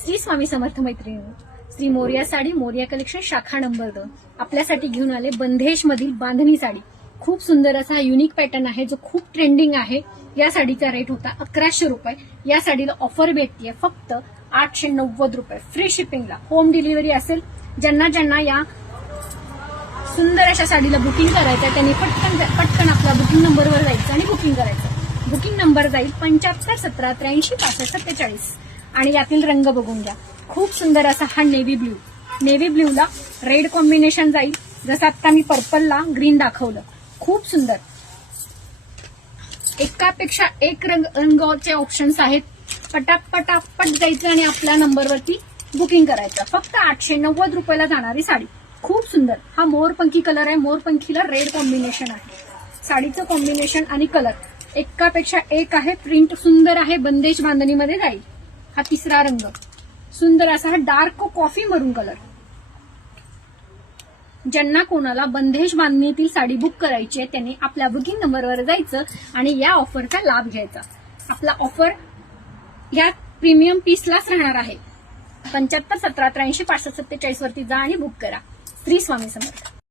श्री स्वामी समर्थ मैत्रिणी, श्री मोरिया साडी, मोरिया कलेक्शन, शाखा नंबर 2 आपल्यासाठी घेऊन आले बंदेश मधील बांधणी साडी। खूप सुंदर असा हा युनिक पॅटर्न आहे जो खूप ट्रेंडिंग आहे। या साडीचा रेट होता 1100 रुपये। या साडीला ऑफर भेटतीये फक्त 890 रुपये फ्री शिपिंगला। होम डिलिव्हरी असेल। ज्यांना ज्यांना या सुंदर अशा साडीला बुकिंग करायचं त्यांनी पटकन आपला बुकिंग नंबरवर जायचं आणि बुकिंग करायचं। बुकिंग नंबर जाईल 75 17 83 65 47 आणि यातील रंग बघून घ्या। खूप सुंदर असा हा नेव्ही ब्ल्यूला रेड कॉम्बिनेशन जाईल, जसं आता मी पर्पलला ग्रीन दाखवलं। खूप सुंदर एकापेक्षा एक रंगाचे ऑप्शन्स आहेत। पटापट जायचं आणि आपल्या नंबरवरती बुकिंग करायचं। फक्त 890 रुपयाला जाणारी साडी। खूप सुंदर हा मोरपंखी कलर आहे। मोरपंखीला रेड कॉम्बिनेशन आहे। साडीचं कॉम्बिनेशन आणि कलर एकापेक्षा एक आहे। प्रिंट सुंदर आहे, बंदेश बांधणीमध्ये जाईल। हा तिसरा रंग सुंदर असा हा डार्क कॉफी मरून कलर। ज्यांना कोणाला बंदेश बांधणीतील साडी बुक करायची आहे त्यांनी आपल्या बुकिंग नंबरवर जायचं आणि या ऑफरचा लाभ घ्यायचा। आपला ऑफर या प्रीमियम पीसलाच राहणार आहे। 75 17 83 65 47 वरती जा आणि बुक करा। श्री स्वामी समर्थ।